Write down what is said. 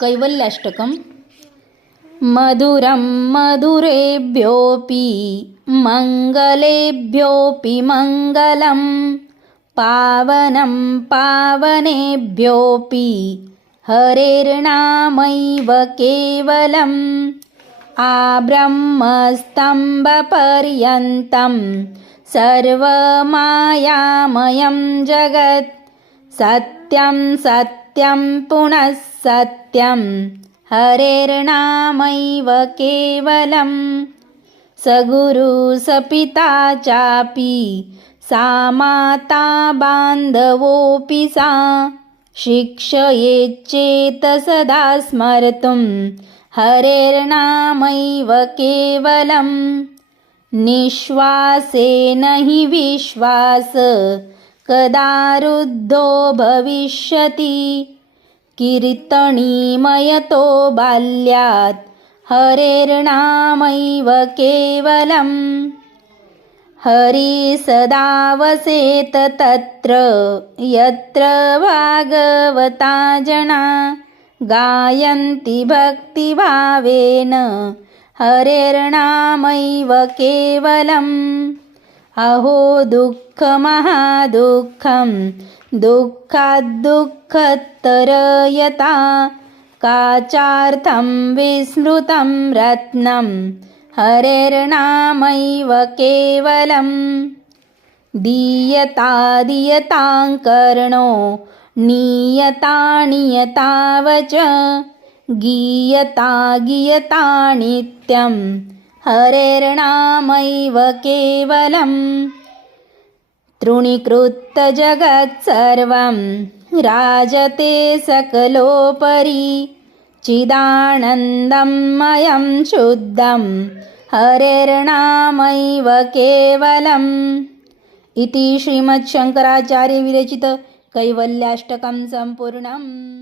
कैवल्याष्टकम्। मधुरं मधुरेभ्योऽपि मङ्गलेभ्योऽपि मङ्गलं, पावनं पावनेभ्योऽपि हरेर्नामैव केवलम्। आब्रह्मस्तम्भपर्यन्तं सर्वमायामयं जगत्, सत्यं सत्यं पुनः सत्यं हरेर्नामैव केवलम्। स गुरुः स पिता चापि सा माता बान्धवोऽपि सा, शिक्षयेच्चेत् सदा स्मर्तुं हरेर्नामैव केवलम्। निःश्वासेन हि विश्वास कदा रुद्धो भविष्यति, कीर्तनीमयतो बाल्यात् हरेर्नामैव केवलम्। हरि सदा वसेत तत्र यत्र भागवता जना, गायन्ति भक्तिभावेन हरेर्नामैव केवलम्। अहो दुःखमहादुःखं दुःखाद्दुःखतर यथा, काचार्थं विस्मृतं रत्नं हरेर्नामैव केवलम्। दीयता दीयतां कर्णो नीयता नीयतावच, गीयता गीयता नित्यं हरेर्नामैव केवलम्। तृणीकृत जगत्सर्वं राजते सकलोपरि, चिदानन्दमयं शुद्धं हरेर्नामैव केवलम्। इति श्रीमच्छंकराचार्य विरचित कैवल्याष्टकं सम्पूर्णम्।